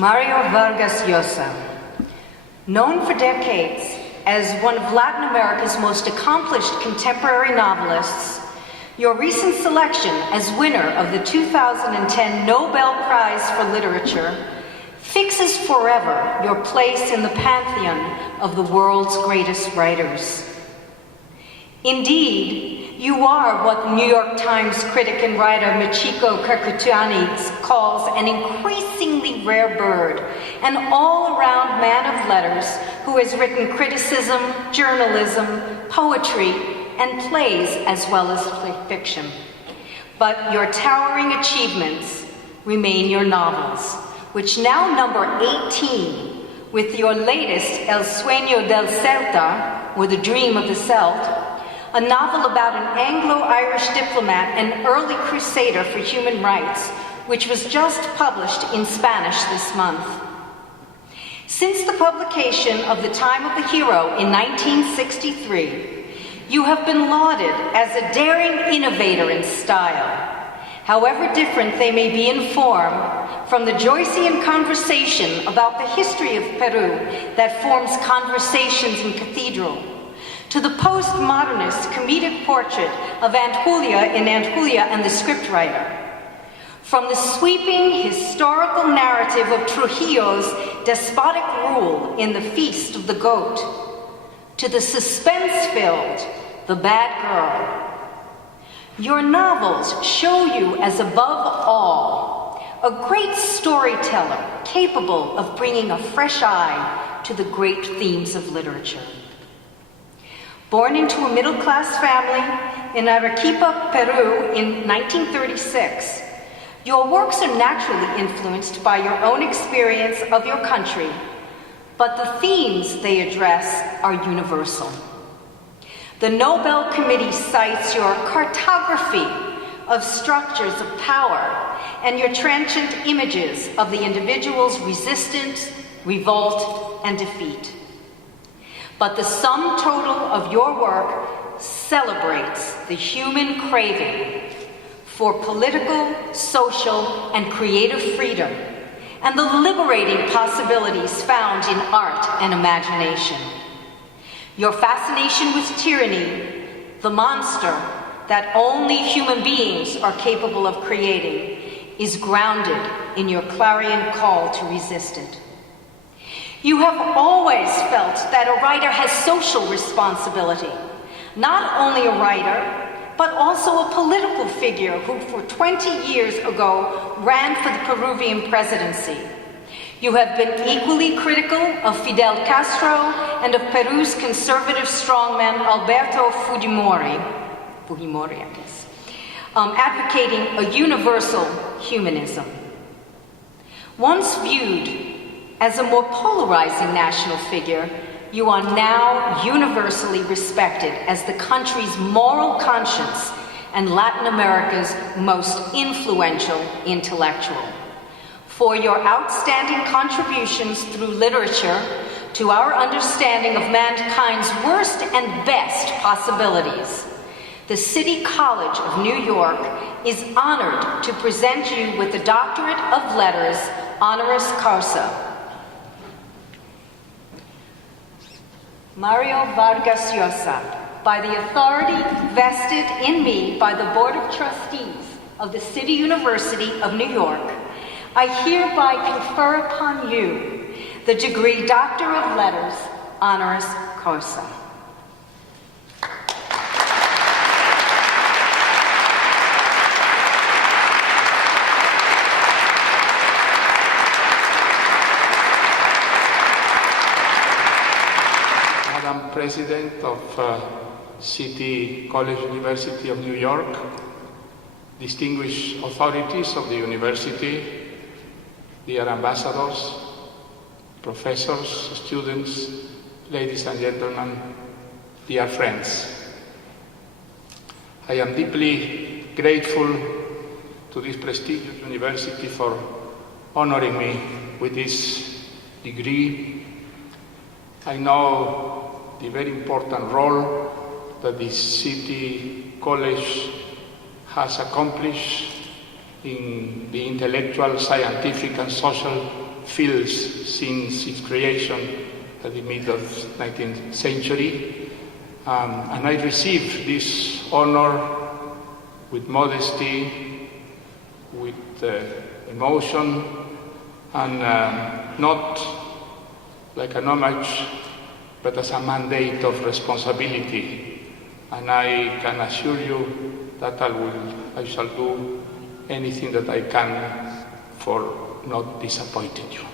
Mario Vargas Llosa, known for decades as one of Latin America's most accomplished contemporary novelists, your recent selection as winner of the 2010 Nobel Prize for Literature fixes forever your place in the pantheon of the world's greatest writers. Indeed, you are what the New York Times critic and writer Michiko Kakutiani calls an increasingly rare bird, an all-around man of letters who has written criticism, journalism, poetry, and plays as well as fiction. But your towering achievements remain your novels, which now number 18, with your latest El Sueño del Celta, or The Dream of the Celt, a novel about an Anglo-Irish diplomat and early crusader for human rights, which was just published in Spanish this month. Since the publication of The Time of the Hero in 1963, you have been lauded as a daring innovator in style, however different they may be in form, from the Joycean conversation about the history of Peru that forms Conversations in Cathedral, to the postmodernist comedic portrait of Aunt Julia in Aunt Julia and the Scriptwriter, from the sweeping historical narrative of Trujillo's despotic rule in The Feast of the Goat, to the suspense-filled The Bad Girl. Your novels show you as above all a great storyteller capable of bringing a fresh eye to the great themes of literature. Born into a middle-class family in Arequipa, Peru in 1936, your works are naturally influenced by your own experience of your country, but the themes they address are universal. The Nobel Committee cites your cartography of structures of power and your transient images of the individual's resistance, revolt, and defeat. But the sum total of your work celebrates the human craving for political, social, and creative freedom, and the liberating possibilities found in art and imagination. Your fascination with tyranny, the monster that only human beings are capable of creating, is grounded in your clarion call to resist it. You have always felt that a writer has social responsibility, not only a writer, but also a political figure who for 20 years ago ran for the Peruvian presidency. You have been equally critical of Fidel Castro and of Peru's conservative strongman Alberto Fujimori, I guess, advocating a universal humanism. Once viewed as a more polarizing national figure, you are now universally respected as the country's moral conscience and Latin America's most influential intellectual. For your outstanding contributions through literature to our understanding of mankind's worst and best possibilities, the City College of New York is honored to present you with the Doctorate of Letters honoris causa. Mario Vargas Llosa, by the authority vested in me by the Board of Trustees of the City University of New York, I hereby confer upon you the degree Doctor of Letters honoris causa. President of City College University of New York, distinguished authorities of the university, dear ambassadors, professors, students, ladies and gentlemen, dear friends. I am deeply grateful to this prestigious university for honoring me with this degree. I know the very important role that the City College has accomplished in the intellectual, scientific, and social fields since its creation at the mid of 19th century. And I received this honor with modesty, with emotion, and not like an homage, but as a mandate of responsibility. And I can assure you that I shall do anything that I can for not disappointing you.